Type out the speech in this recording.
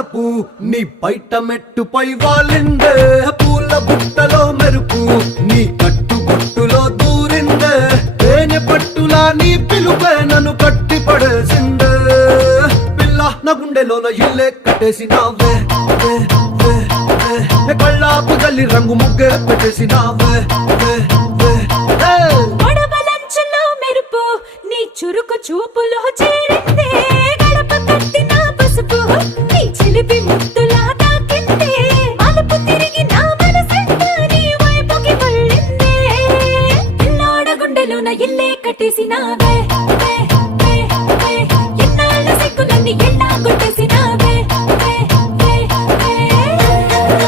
వలపు నీ పైట మెట్టుపై వాలిందే పూల బుట్టలో మెరుపు నీ కట్టు బొట్టులో దూరిందే తేనె పట్టులా నీ పిలుపే నన్ను కట్టి పడేసిందే పిల్ల నా గుండెలోన ఇల్లే కట్టేసినావే కళ్ళాపు జల్లి రంగు ముగ్గే పెట్టేసినావే మెరుపు నీ చురుకు చూపులో